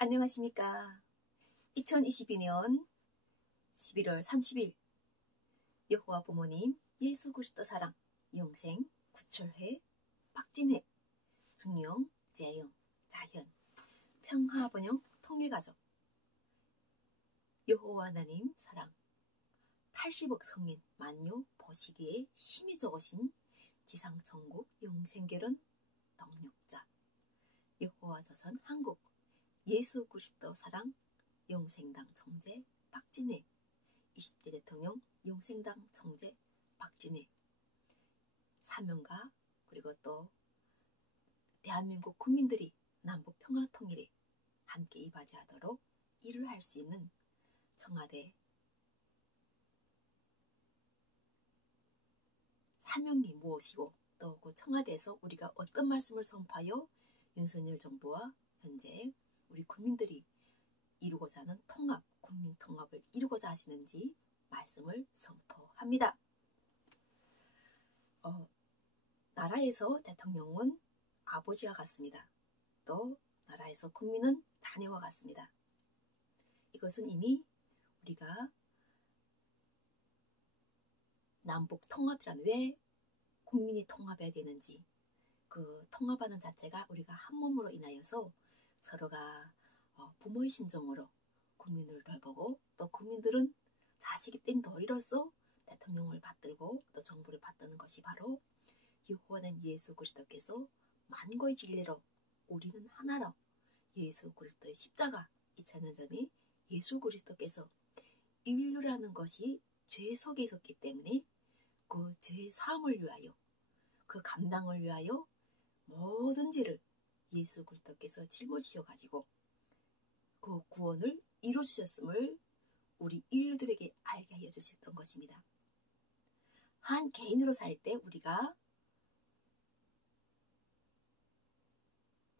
안녕하십니까. 2022년 11월 30일 여호와 부모님 예수 그리스도 사랑 영생 구철회 박진혜 중령 재영 자현 평화번영 통일가족 여호와 하나님 사랑 80억 성인 만요 보시기에 힘이 적으신 지상천국 영생결혼 동력자 여호와 조선 한국 예수 그리스도 사랑 영생당 총재 박진혜 20대 대통령 영생당 총재 박진혜 사명가 그리고 또 대한민국 국민들이 남북 평화 통일에 함께 이바지하도록 일을 할 수 있는 청와대 사명이 무엇이고 또 그 청와대에서 우리가 어떤 말씀을 선포하여 윤석열 정부와 현재 우리 국민들이 이루고자 하는 통합, 국민 통합을 이루고자 하시는지 말씀을 선포합니다. 나라에서 대통령은 아버지와 같습니다. 또 나라에서 국민은 자녀와 같습니다. 이것은 이미 우리가 남북 통합이란 왜 국민이 통합해야 되는지 그 통합하는 자체가 우리가 한 몸으로 인하여서 서로가 부모의 심정으로 국민을 돌보고 또 국민들은 자식이 된 도리로서 대통령을 받들고 또 정부를 받드는 것이 바로 여호와는 예수 그리스도께서 만고의 진리로 우리는 하나로 예수 그리스도의 십자가 2000년 전에 예수 그리스도께서 인류라는 것이 죄 속에 있었기 때문에 그 죄 사함을 위하여 그 감당을 위하여 모든 죄를 예수 그리스도께서 짊어지셔가지고 그 구원을 이루어주셨음을 우리 인류들에게 알게 하여 주셨던 것입니다. 한 개인으로 살 때 우리가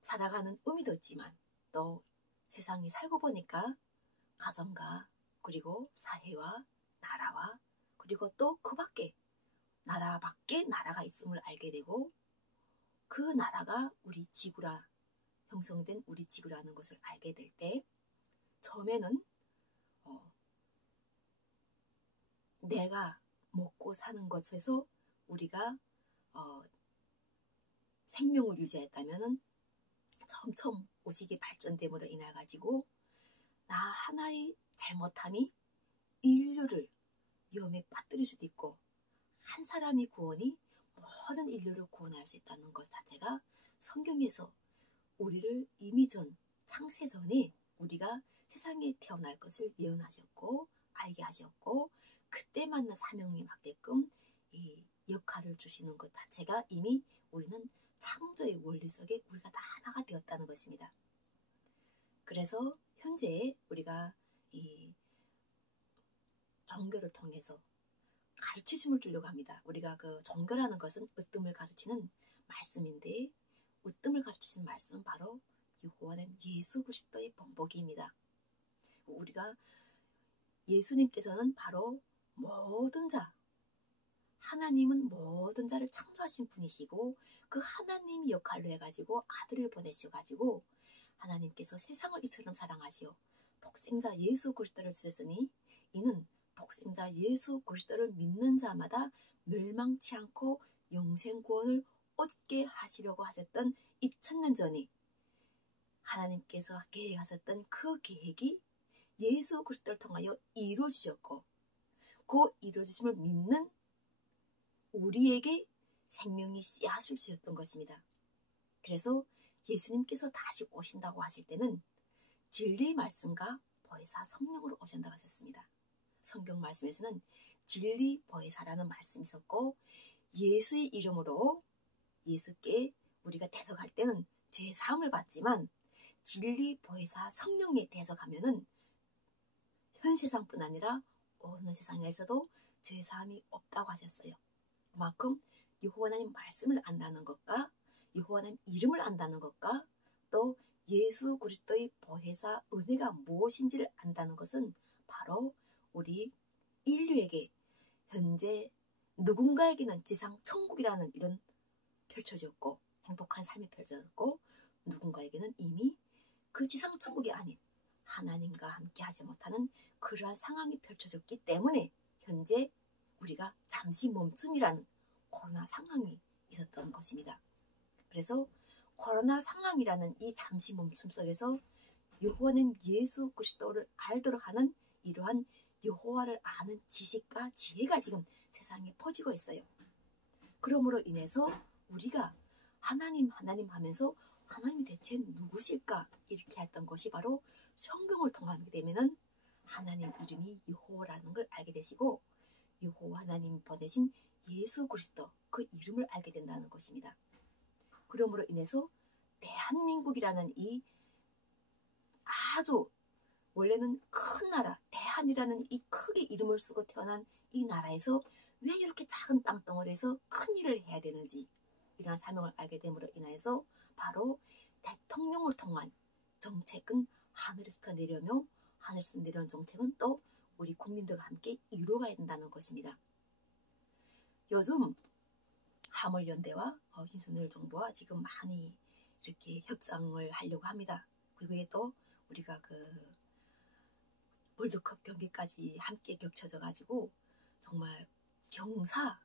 살아가는 의미도 있지만 또 세상에 살고 보니까 가정과 그리고 사회와 나라와 그리고 또 그 밖에 나라 밖에 나라가 있음을 알게 되고 그 나라가 우리 지구라 형성된 우리 지구라는 것을 알게 될 때 처음에는 내가 먹고 사는 것에서 우리가 생명을 유지했다면은 점점 의식이 발전됨으로 인해 가지고 나 하나의 잘못함이 인류를 위험에 빠뜨릴 수도 있고 한 사람의 구원이 모든 인류를 구원할 수 있다는 것 자체가 성경에서 우리를 이미 전 창세 전에 우리가 세상에 태어날 것을 예언하셨고 알게 하셨고 그때 맞는 사명에 맞게끔 이 역할을 주시는 것 자체가 이미 우리는 창조의 원리 속에 우리가 다 하나가 되었다는 것입니다. 그래서 현재 우리가 이 종교를 통해서 가르치심을 주려고 합니다. 우리가 그 종교라는 것은 으뜸을 가르치는 말씀인데 으뜸을 가르치는 말씀은 바로 여호와는 예수 그리스도의 본보기입니다. 우리가 예수님께서는 바로 모든 자 하나님은 모든 자를 창조하신 분이시고 그 하나님 역할로 해가지고 아들을 보내셔가지고 하나님께서 세상을 이처럼 사랑하시어 독생자 예수 그리스도를 주셨으니 이는 독생자 예수 그리스도를 믿는 자마다 멸망치 않고 영생 구원을 얻게 하시려고 하셨던 2000년 전에 하나님께서 계획하셨던 그 계획이 예수 그리스도를 통하여 이루어지셨고 그 이루어지심을 믿는 우리에게 생명이 씨앗을 주셨던 것입니다. 그래서 예수님께서 다시 오신다고 하실 때는 진리의 말씀과 보혜사 성령으로 오신다고 하셨습니다. 성경 말씀에서는 진리 보혜사라는 말씀이 있었고 예수의 이름으로 예수께 우리가 대적할 때는 죄 사함을 받지만 진리 보혜사 성령에 대적하면은 현 세상뿐 아니라 어느 세상에서도 죄 사함이 없다고 하셨어요. 그만큼 여호와 하나님 말씀을 안다는 것과 여호와 하나님 이름을 안다는 것과 또 예수 그리스도의 보혜사 은혜가 무엇인지를 안다는 것은 바로 우리 인류에게 현재 누군가에게는 지상 천국이라는 이런 펼쳐졌고 행복한 삶이 펼쳐졌고 누군가에게는 이미 그 지상천국이 아닌 하나님과 함께 하지 못하는 그러한 상황이 펼쳐졌기 때문에 현재 우리가 잠시 멈춤이라는 코로나 상황이 있었던 것입니다. 그래서 코로나 상황이라는 이 잠시 멈춤 속에서 여호와는 예수 그리스도를 알도록 하는 이러한 여호와를 아는 지식과 지혜가 지금 세상에 퍼지고 있어요. 그러므로 인해서 우리가 하나님 하면서 하나님이 대체 누구실까 이렇게 했던 것이 바로 성경을 통하게 되면은 하나님 이름이 여호와라는 걸 알게 되시고 여호와 하나님 보내신 예수 그리스도 그 이름을 알게 된다는 것입니다. 그러므로 인해서 대한민국이라는 이 아주 원래는 큰 나라 대한이라는 이 크게 이름을 쓰고 태어난 이 나라에서 왜 이렇게 작은 땅덩어리에서 큰 일을 해야 되는지 이러한 사명을 알게 됨으로 인하여서 바로 대통령을 통한 정책은 하늘에서 내려오며 하늘에서 내려온 정책은 또 우리 국민들과 함께 이루어가야 된다는 것입니다. 요즘 화물연대와 윤석열 정부와 지금 많이 이렇게 협상을 하려고 합니다. 그리고 또 우리가 그 월드컵 경기까지 함께 겹쳐져 가지고 정말 경사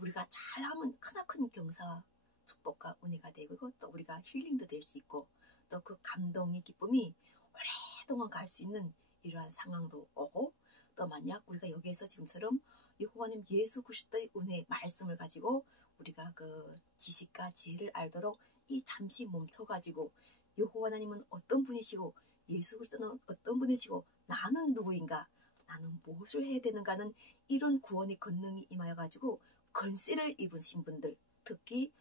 우리가 잘하면 크나큰 경사 축복과 은혜가 되고 또 우리가 힐링도 될 수 있고 또 그 감동의 기쁨이 오래동안 갈 수 있는 이러한 상황도 오고 또 만약 우리가 여기에서 지금처럼 여호와님 예수 그리스도의 은혜 말씀을 가지고 우리가 그 지식과 지혜를 알도록 이 잠시 멈춰가지고 여호와 하나님은 어떤 분이시고 예수 그리스도는 어떤 분이시고 나는 누구인가 나는 무엇을 해야 되는가는 이런 구원의 권능이 임하여가지고 권세를 입으신 분들 특히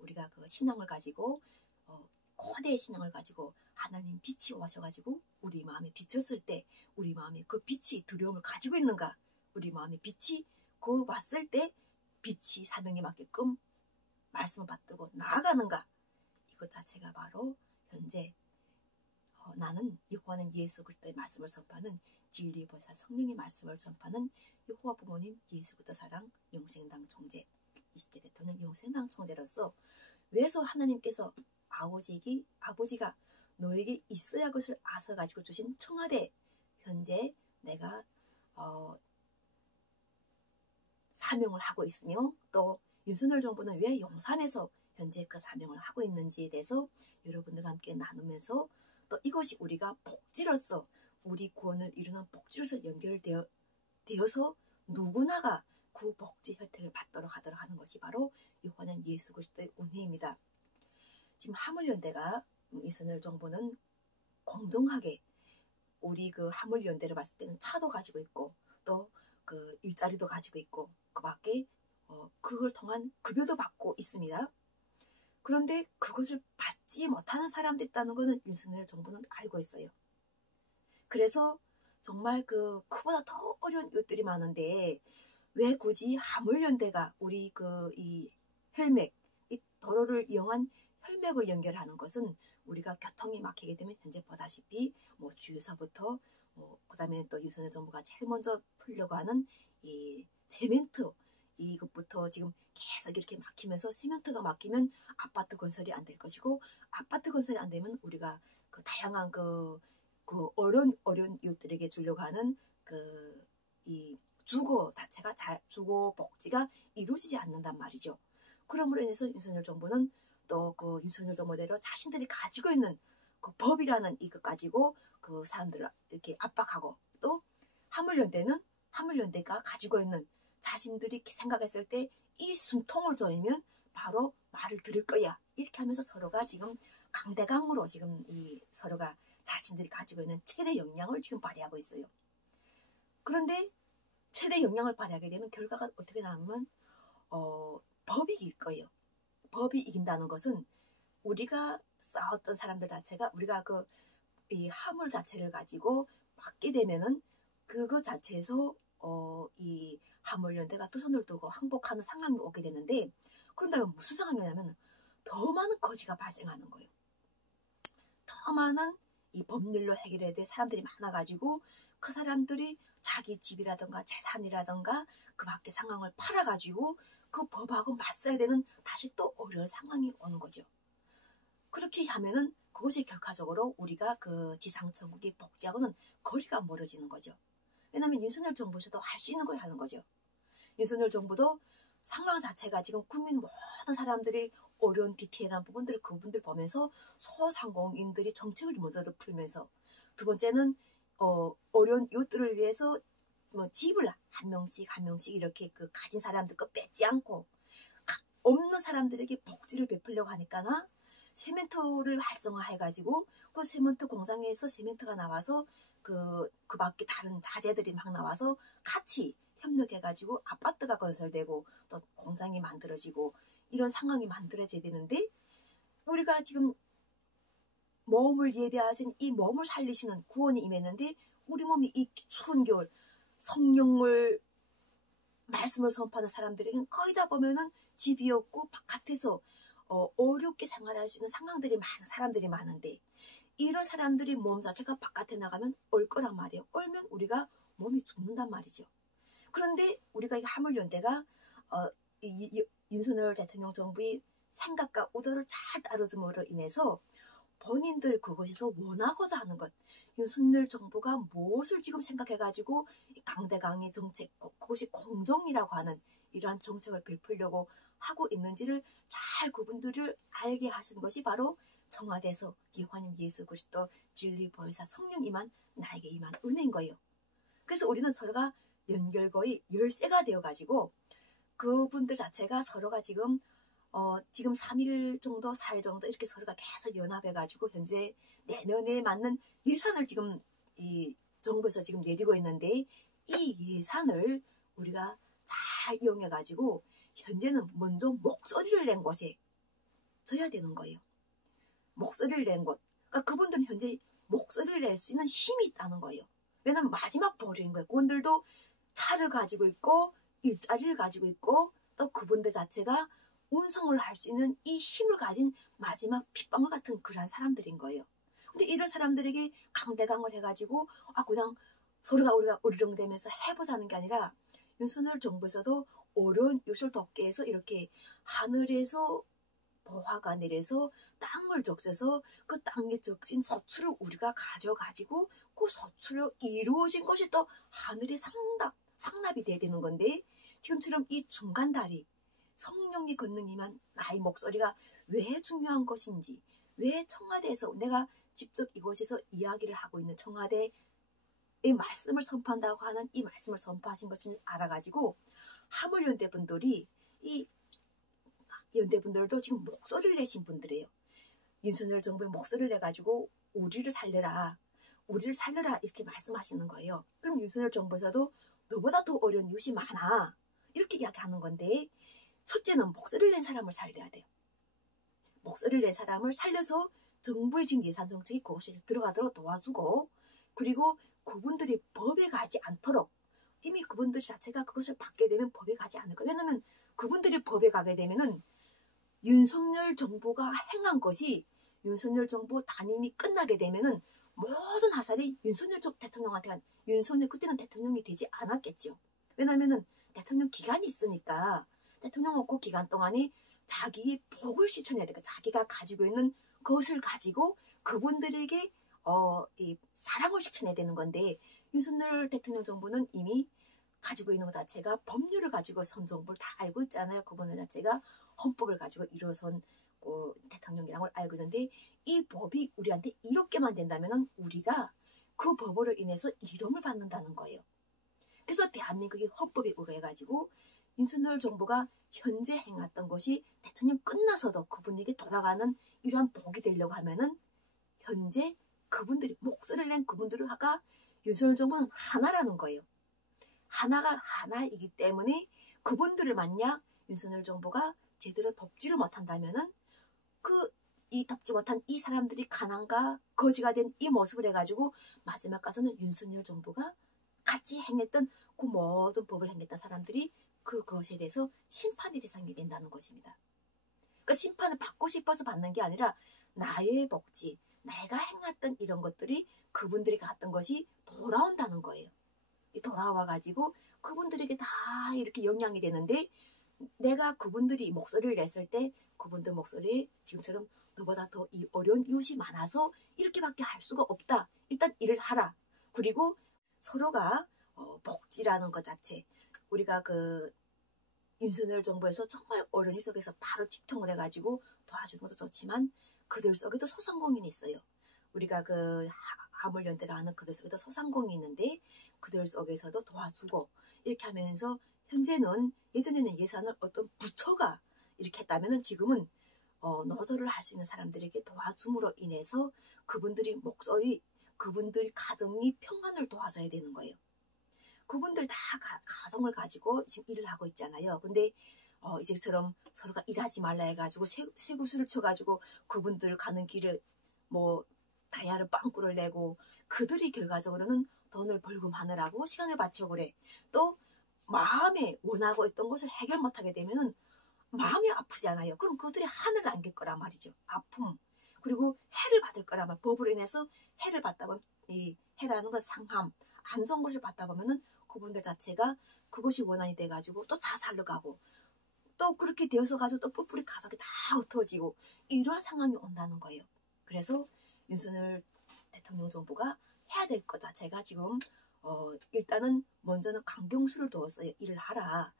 우리가 그 신앙을 가지고 고대의 신앙을 가지고 하나님 빛이 오셔가지고 우리 마음에 비쳤을 때 우리 마음에 그 빛이 두려움을 가지고 있는가 우리 마음에 빛이 그 왔을 때 빛이 사명에 맞게끔 말씀을 받들고 나아가는가 이것 자체가 바로 현재 나는 여호와는 예수 그리스도의 말씀을 선포하는 진리 보혜사 성령의 말씀을 전파하는 여호와 부모님 예수 그리스도 사랑 영생당 총재 20대 대통령 영생당 총재로서 왜서 하나님께서 아버지가 너에게 있어야 할 것을 아서 가지고 주신 청와대 현재 내가 사명을 하고 있으며 또 윤석열 정부는 왜 용산에서 현재 그 사명을 하고 있는지에 대해서 여러분들과 함께 나누면서 또 이것이 우리가 복지로서 우리 구원을 이루는 복지로서 연결되어서 누구나가 그 복지 혜택을 받도록 하도록 하는 것이 바로 여호와는 예수 그리스도의 은혜입니다. 지금 화물연대가 윤석열 정부는 공정하게 우리 그 화물연대를 봤을 때는 차도 가지고 있고 또 그 일자리도 가지고 있고 그 밖에 그걸 통한 급여도 받고 있습니다. 그런데 그것을 받지 못하는 사람들이 있다는 것은 윤석열 정부는 알고 있어요. 그래서 정말 그보다 더 어려운 이웃들이 많은데 왜 굳이 화물연대가 우리 이 혈맥, 이 도로를 이용한 혈맥을 연결하는 것은 우리가 교통이 막히게 되면 현재 보다시피 주유소부터 그다음에 또 윤석열 정부가 제일 먼저 풀려고 하는 이 세멘트 이것부터 지금 계속 이렇게 막히면서 세멘트가 막히면 아파트 건설이 안 될 것이고 아파트 건설이 안 되면 우리가 그 다양한 그 어려운 이웃들에게 주려고 하는 이 주거 자체가 주거 복지가 이루어지지 않는단 말이죠. 그러므로 인해서 윤석열 정부는 또 그 윤석열 정부대로 자신들이 가지고 있는 그 법이라는 이것 가지고 그 사람들을 이렇게 압박하고 또 화물연대가 가지고 있는 자신들이 생각했을 때 이 숨통을 조이면 바로 말을 들을 거야 이렇게 하면서 서로가 지금 강대강으로 지금 이 서로가 자신들이 가지고 있는 최대 역량을 지금 발휘하고 있어요. 그런데 최대 역량을 발휘하게 되면 결과가 어떻게 나오면 법이 이길 거예요. 법이 이긴다는 것은 우리가 싸웠던 사람들 자체가 우리가 이 화물 자체를 가지고 받게 되면은 그것 자체에서 이 화물연대가 두 손을 두고 항복하는 상황이 오게 되는데 그런다면 무슨 상황이냐면 더 많은 거지가 발생하는 거예요. 더 많은 이 법률로 해결해야 될 사람들이 많아가지고 그 사람들이 자기 집이라든가 재산이라든가 그 밖의 상황을 팔아가지고 그 법하고 맞서야 되는 다시 또 어려운 상황이 오는 거죠. 그렇게 하면은 그것이 결과적으로 우리가 그 지상천국의 복지하고는 거리가 멀어지는 거죠. 왜냐하면 윤석열 정부에서도 할 수 있는 걸 하는 거죠. 윤석열 정부도 상황 자체가 지금 국민 모든 사람들이 어려운 디테일한 부분들 그분들 보면서 소상공인들이 정책을 먼저 풀면서 두 번째는 어려운 이웃들을 위해서 뭐 집을 한 명씩 이렇게 그 가진 사람들 거 뺏지 않고 없는 사람들에게 복지를 베풀려고 하니까나 세멘트를 활성화해가지고 그 세멘트 공장에서 세멘트가 나와서 그 밖에 다른 자재들이 막 나와서 같이 협력해가지고 아파트가 건설되고 또 공장이 만들어지고 이런 상황이 만들어져야 되는데 우리가 지금 몸을 예비하신 이 몸을 살리시는 구원이 임했는데 우리 몸이 이 추운 겨울 성령을 말씀을 선포하는 사람들에게는 거의 다 보면은 집이 없고 바깥에서 어렵게 생활할 수 있는 상황들이 많은 사람들이 많은데 이런 사람들이 몸 자체가 바깥에 나가면 얼 거란 말이에요. 얼면 우리가 몸이 죽는단 말이죠. 그런데 우리가 이 화물연대가 윤석열 대통령 정부의 생각과 의도를 잘 따르줌으로 인해서 본인들 그것에서 원하고자 하는 것 윤석열 정부가 무엇을 지금 생각해가지고 강대강의 정책 그것이 공정이라고 하는 이러한 정책을 베풀려고 하고 있는지를 잘 그분들을 알게 하신 것이 바로 청와대에서 예수님 예수 그리스도 진리 보혜사 성령 임한 나에게 임한 은혜인 거예요. 그래서 우리는 서로가 연결고리 열쇠가 되어가지고 그분들 자체가 서로가 지금 3일 정도 4일 정도 이렇게 서로가 계속 연합해가지고 현재 내년에 맞는 예산을 지금 이 정부에서 지금 내리고 있는데 이 예산을 우리가 잘 이용해가지고 현재는 먼저 목소리를 낸 곳에 져야 되는 거예요. 목소리를 낸 곳. 그러니까 그분들은 현재 목소리를 낼 수 있는 힘이 있다는 거예요. 왜냐면 마지막 보류인 거예요. 그분들도 차를 가지고 있고 일자리를 가지고 있고 또 그분들 자체가 운송을 할 수 있는 이 힘을 가진 마지막 핏방울 같은 그런 사람들인 거예요. 근데 이런 사람들에게 강대강을 해가지고 그냥 서로가 우리가 으르렁대면서 해보자는 게 아니라 윤석열 정부에서도 어려운 요술 덮개 해서 이렇게 하늘에서 보화가 내려서 땅을 적셔서 그 땅에 적신 서출을 우리가 가져가지고 그 서출로 이루어진 것이 또 하늘의 상납이 돼야 되는 건데 지금처럼 이 중간 다리 성령이 걷는 이만 나의 목소리가 왜 중요한 것인지 왜 청와대에서 내가 직접 이곳에서 이야기를 하고 있는 청와대의 말씀을 선포한다고 하는 이 말씀을 선포하신 것을 알아가지고 화물연대분들이 이 연대분들도 지금 목소리를 내신 분들이에요. 윤석열 정부의 목소리를 내가지고 우리를 살려라 이렇게 말씀하시는 거예요. 그럼 윤석열 정부에서도 너보다 더 어려운 이웃이 많아 이렇게 이야기하는 건데 첫째는 목소리를 낸 사람을 살려야 돼요. 목소리를 낸 사람을 살려서 정부의 지금 예산 정책이 그것에 들어가도록 도와주고 그리고 그분들이 법에 가지 않도록 이미 그분들 자체가 그것을 받게 되면 법에 가지 않을 거예요. 왜냐하면 그분들이 법에 가게 되면은 윤석열 정부가 행한 것이 윤석열 정부 단임이 끝나게 되면은 모든 화살이 윤석열 대통령한테 윤석열 그때는 대통령이 되지 않았겠죠. 왜냐하면은 대통령 기간이 있으니까 대통령 그 기간 동안에 자기의 복을 실천해야 되니까 자기가 가지고 있는 것을 가지고 그분들에게 이 사랑을 실천해야 되는 건데 윤석열 대통령 정부는 이미 가지고 있는 것 자체가 법률을 가지고 선 정부를 다 알고 있잖아요. 그분들 자체가 헌법을 가지고 이루어선 대통령이라는 걸 알고 있는데 이 법이 우리한테 이롭게만 된다면 우리가 그 법으로 인해서 이름을 받는다는 거예요. 그래서 대한민국이 헌법에 의해가지고 윤석열 정부가 현재 행했던 것이 대통령 끝나서도 그분에게 돌아가는 이러한 복이 되려고 하면은 현재 그분들이 목소리를 낸 그분들을 윤석열 정부는 하나라는 거예요. 하나가 하나이기 때문에 그분들을 만약 윤석열 정부가 제대로 돕지를 못한다면은 이 돕지 못한 이 사람들이 가난과 거지가 된 이 모습을 해가지고 마지막 가서는 윤석열 정부가 같이 행했던 그 모든 법을 행했던 사람들이 그것에 대해서 심판의 대상이 된다는 것입니다. 그 심판을 받고 싶어서 받는 게 아니라 나의 복지, 내가 행했던 이런 것들이 그분들이 갔던 것이 돌아온다는 거예요. 돌아와가지고 그분들에게 다 이렇게 영향이 되는데 내가 그분들이 목소리를 냈을 때 그분들 목소리에 지금처럼 너보다 더 이 어려운 이웃이 많아서 이렇게밖에 할 수가 없다. 일단 일을 하라. 그리고 서로가 복지라는 것 자체, 우리가 그 윤석열 정부에서 정말 어려운 일 속에서 바로 집통을 해가지고 도와주는 것도 좋지만 그들 속에도 소상공인이 있어요. 우리가 그 화물연대라 하는 그들 속에도 소상공인이 있는데 그들 속에서도 도와주고 이렇게 하면서 현재는 예전에는 예산을 어떤 부처가 이렇게 했다면은 지금은 노조를 할 수 있는 사람들에게 도와줌으로 인해서 그분들이 목소리, 그분들 가정이 평안을 도와줘야 되는 거예요. 그분들 다 가정을 가지고 지금 일을 하고 있잖아요. 근데 이제처럼 서로가 일하지 말라 해가지고 세구수를 쳐가지고 그분들 가는 길에 뭐 다이아를 빵꾸를 내고 그들이 결과적으로는 돈을 벌금하느라고 시간을 바치고 그래. 또 마음에 원하고 있던 것을 해결 못하게 되면은 마음이 아프잖아요. 그럼 그들이 한을 안길 거란 말이죠. 아픔. 그리고 해를 받을 거란 말. 법으로 인해서 해를 받다 보면 이 해라는 건 상함, 안 좋은 것을 받다 보면은 그분들 자체가 그것이 원한이 돼가지고 또 자살로 가고 또 그렇게 되어서 가지고 또 뿔뿔이 가족이 다 흩어지고 이런 상황이 온다는 거예요. 그래서 윤석열 대통령 정부가 해야 될 것 자체가 지금 일단은 먼저는 강경수를 두었어요. 일을 하라.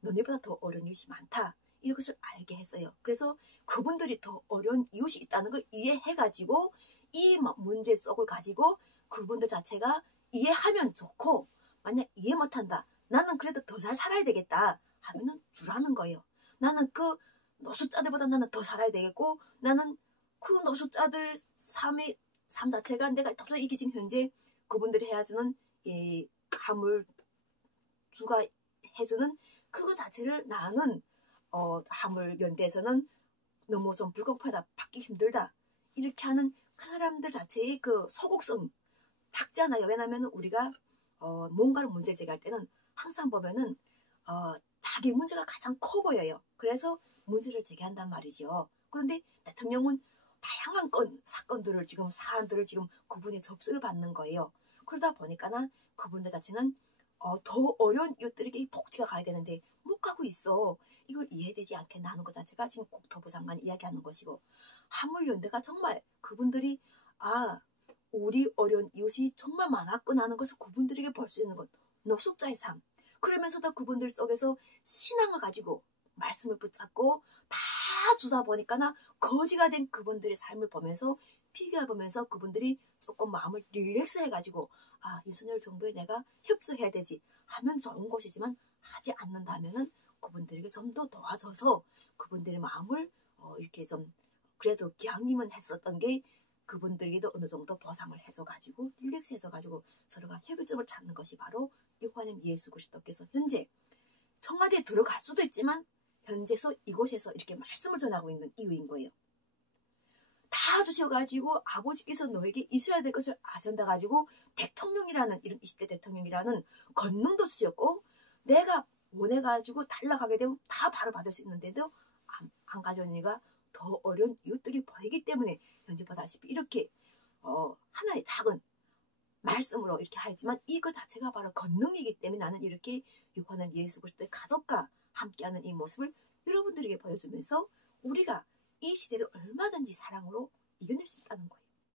너네보다 더 어려운 이웃이 많다. 이런 것을 알게 했어요. 그래서 그분들이 더 어려운 이웃이 있다는 걸 이해해가지고 이 문제 속을 가지고 그분들 자체가 이해하면 좋고 만약 이해 못한다. 나는 그래도 더 잘 살아야 되겠다 하면은 주라는 거예요. 나는 그 노숙자들보다 나는 더 살아야 되겠고 나는 그 노숙자들 삶 자체가 내가 도저히 이게 지금 현재 그분들이 해주는 이 화물주가 해주는 그거 자체를 나는 화물연대에서는 너무 좀 불공평하다, 받기 힘들다 이렇게 하는 그 사람들 자체의 그 소극성 작잖아요. 왜냐하면 우리가 뭔가를 문제를 제기할 때는 항상 보면은 자기 문제가 가장 커 보여요. 그래서 문제를 제기한단 말이죠. 그런데 대통령은 다양한 사건들을 지금 사안들을 지금 그분이 접수를 받는 거예요. 그러다 보니까는 그분들 자체는 더 어려운 이웃들에게 복지가 가야 되는데 못 가고 있어. 이걸 이해되지 않겠나 하는 것 자체가 지금 국토부 장관이 이야기하는 것이고 화물연대가 정말 그분들이 우리 어려운 이웃이 정말 많았구나 하는 것을 그분들에게 볼 수 있는 것. 노숙자의 삶. 그러면서도 그분들 속에서 신앙을 가지고 말씀을 붙잡고 다 주다 보니까나 거지가 된 그분들의 삶을 보면서 비교해보면서 그분들이 조금 마음을 릴렉스 해가지고 윤석열 정부에 내가 협조해야 되지 하면 좋은 것이지만 하지 않는다면은 그분들에게 좀 더 도와줘서 그분들의 마음을 이렇게 좀 그래도 기왕님은 했었던 게 그분들에게도 어느 정도 보상을 해줘가지고 릴렉스 해줘가지고 서로가 협의점을 찾는 것이 바로 유한님 예수 그리스도께서 현재 청와대에 들어갈 수도 있지만 현재서 이곳에서 이렇게 말씀을 전하고 있는 이유인 거예요. 다 주셔가지고 아버지께서 너에게 있어야 될 것을 아신다 가지고 대통령이라는 이런 20대 대통령이라는 권능도 주셨고 내가 원해가지고 달라가게 되면 다 바로 받을 수 있는데도 안 가져오니까 더 어려운 이웃들이 보이기 때문에 현재 보다시피 이렇게 하나의 작은 말씀으로 이렇게 하지만 이거 자체가 바로 권능이기 때문에 나는 이렇게 유한한 예수 그리스도의 가족과 함께하는 이 모습을 여러분들에게 보여주면서 우리가 이 시대를 얼마든지 사랑으로 이겨낼 수 있다는 거예요.